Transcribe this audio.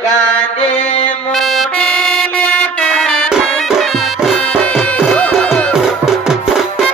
maka